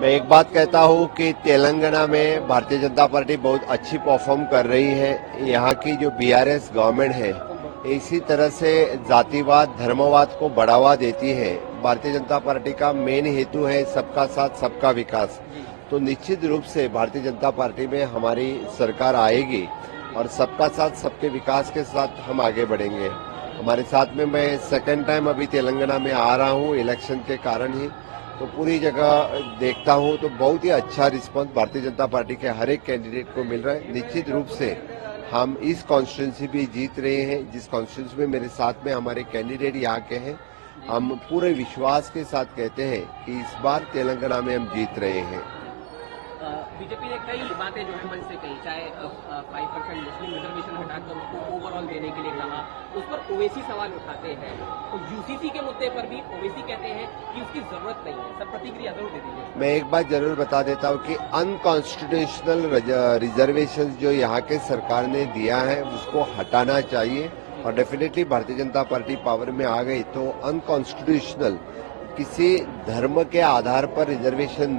मैं एक बात कहता हूँ कि तेलंगाना में भारतीय जनता पार्टी बहुत अच्छी परफॉर्म कर रही है। यहाँ की जो बीआरएस गवर्नमेंट है इसी तरह से जातिवाद धर्मवाद को बढ़ावा देती है। भारतीय जनता पार्टी का मेन हेतु है सबका साथ सबका विकास। तो निश्चित रूप से भारतीय जनता पार्टी में हमारी सरकार आएगी और सबका साथ सबके विकास के साथ हम आगे बढ़ेंगे। हमारे साथ में मैं सेकेंड टाइम अभी तेलंगाना में आ रहा हूँ इलेक्शन के कारण ही, तो पूरी जगह देखता हूं तो बहुत ही अच्छा रिस्पांस भारतीय जनता पार्टी के हर एक कैंडिडेट को मिल रहा है। निश्चित रूप से हम इस कॉन्स्टिट्यूंसी भी जीत रहे हैं। जिस कॉन्स्टिट्यूंसी में मेरे साथ में हमारे कैंडिडेट यहाँ के हैं, हम पूरे विश्वास के साथ कहते हैं कि इस बार तेलंगाना में हम जीत रहे हैं। बीजेपी ने कई बातें जो है मंच से कही, चाहे 5% मुस्लिम रिजर्वेशन हटाकर उसको ओवरऑल देने के लिए कहा, उस पर ओवैसी सवाल उठाते हैं। तो यूसीसी के मुद्दे पर भी ओवैसी कहते हैं कि उसकी जरूरत नहीं है। सब प्रतिक्रिया जरूर दे दीजिए। मैं एक बात जरूर बता देता हूँ कि अनकॉन्स्टिट्यूशनल रिजर्वेशन जो यहाँ के सरकार ने दिया है उसको हटाना चाहिए और definitely Bharatiya Janata party power में आ गई तो अनकॉन्स्टिट्यूशनल किसी धर्म के आधार पर रिजर्वेशन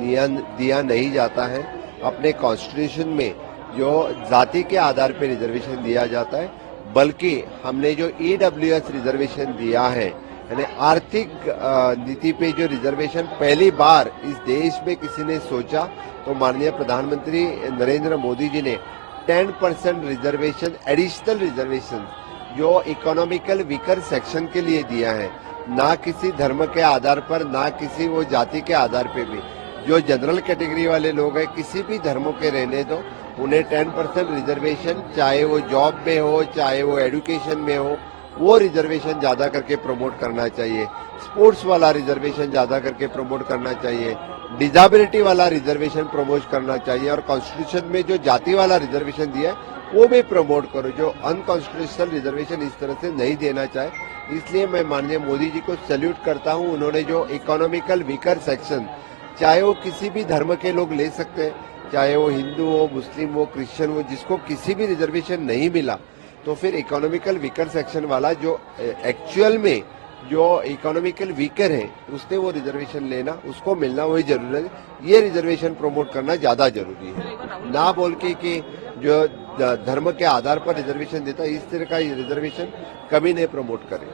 दिया नहीं जाता है। अपने कॉन्स्टिट्यूशन में जो जाति के आधार पर रिजर्वेशन दिया जाता है, बल्कि हमने जो ईडब्ल्यूएस रिजर्वेशन दिया है यानी आर्थिक नीति पे जो रिजर्वेशन पहली बार इस देश में किसी ने सोचा, तो माननीय प्रधानमंत्री नरेंद्र मोदी जी ने 10% रिजर्वेशन एडिशनल रिजर्वेशन जो इकोनॉमिकल वीकर सेक्शन के लिए दिया है, ना किसी धर्म के आधार पर ना किसी वो जाति के आधार पे भी। जो जनरल कैटेगरी वाले लोग हैं किसी भी धर्मों के रहने दो, उन्हें 10% रिजर्वेशन चाहे वो जॉब में हो चाहे वो एजुकेशन में हो, वो रिजर्वेशन ज्यादा करके प्रमोट करना चाहिए। स्पोर्ट्स वाला रिजर्वेशन ज्यादा करके प्रमोट करना चाहिए। डिसेबिलिटी वाला रिजर्वेशन प्रमोट करना चाहिए और कॉन्स्टिट्यूशन में जो जाति वाला रिजर्वेशन दिया है वो भी प्रमोट करो। जो अनकॉन्स्टिट्यूशनल रिजर्वेशन इस तरह से नहीं देना चाहे, इसलिए मैं माननीय मोदी जी को सैल्यूट करता हूं। उन्होंने जो इकोनॉमिकल वीकर सेक्शन, चाहे वो किसी भी धर्म के लोग ले सकते हैं, चाहे वो हिंदू हो मुस्लिम हो क्रिश्चियन हो, जिसको किसी भी रिजर्वेशन नहीं मिला तो फिर इकोनॉमिकल वीकर सेक्शन वाला जो एक्चुअल में जो इकोनॉमिकल वीकर है उसने वो रिजर्वेशन लेना, उसको मिलना वही जरूरी है। ये रिजर्वेशन प्रमोट करना ज्यादा जरूरी है, ना बोल के कि जो धर्म के आधार पर रिजर्वेशन देता है इस तरह का रिजर्वेशन कभी नहीं प्रमोट करे।